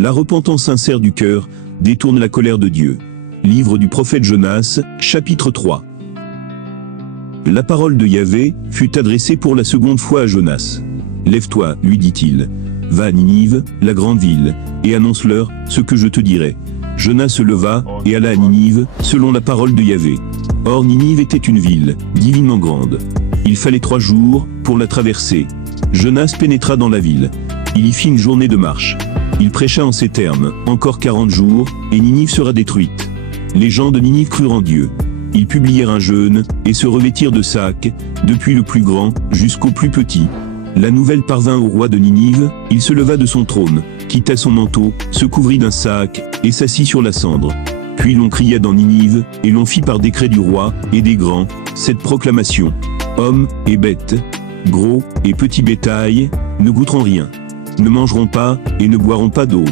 La repentance sincère du cœur détourne la colère de Dieu. Livre du prophète Jonas, chapitre 3. La parole de Yahvé fut adressée pour la seconde fois à Jonas. « Lève-toi, lui dit-il. Va à Ninive, la grande ville, et annonce-leur ce que je te dirai. » Jonas se leva et alla à Ninive, selon la parole de Yahvé. Or Ninive était une ville, divinement grande. Il fallait 3 jours pour la traverser. Jonas pénétra dans la ville. Il y fit une journée de marche. Il prêcha en ces termes, « Encore 40 jours, et Ninive sera détruite. » Les gens de Ninive crurent en Dieu. Ils publièrent un jeûne, et se revêtirent de sacs, depuis le plus grand jusqu'au plus petit. La nouvelle parvint au roi de Ninive, il se leva de son trône, quitta son manteau, se couvrit d'un sac, et s'assit sur la cendre. Puis l'on cria dans Ninive, et l'on fit par décret du roi, et des grands, cette proclamation. Hommes et bêtes, gros et petits bétail, ne goûteront rien, ne mangeront pas, et ne boiront pas d'eau.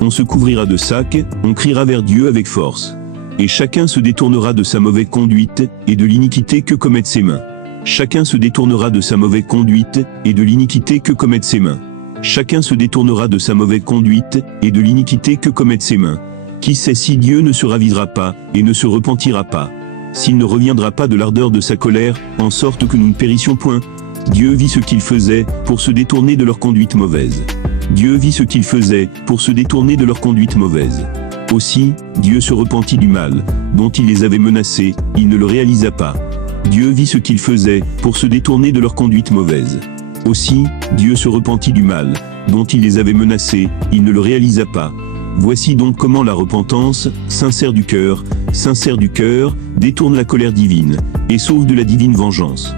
On se couvrira de sacs, on criera vers Dieu avec force. Et chacun se détournera de sa mauvaise conduite, et de l'iniquité que commettent ses mains. Chacun se détournera de sa mauvaise conduite, et de l'iniquité que commettent ses mains. Chacun se détournera de sa mauvaise conduite, et de l'iniquité que commettent ses mains. Qui sait si Dieu ne se ravisera pas, et ne se repentira pas? S'il ne reviendra pas de l'ardeur de sa colère, en sorte que nous ne périssions point? Dieu vit ce qu'ils faisaient, pour se détourner de leur conduite mauvaise. Dieu vit ce qu'ils faisaient, pour se détourner de leur conduite mauvaise. Aussi, Dieu se repentit du mal, dont il les avait menacés, il ne le réalisa pas. Dieu vit ce qu'ils faisaient, pour se détourner de leur conduite mauvaise. Aussi, Dieu se repentit du mal, dont il les avait menacés, il ne le réalisa pas. Voici donc comment la repentance, sincère du cœur, détourne la colère divine, et sauve de la divine vengeance.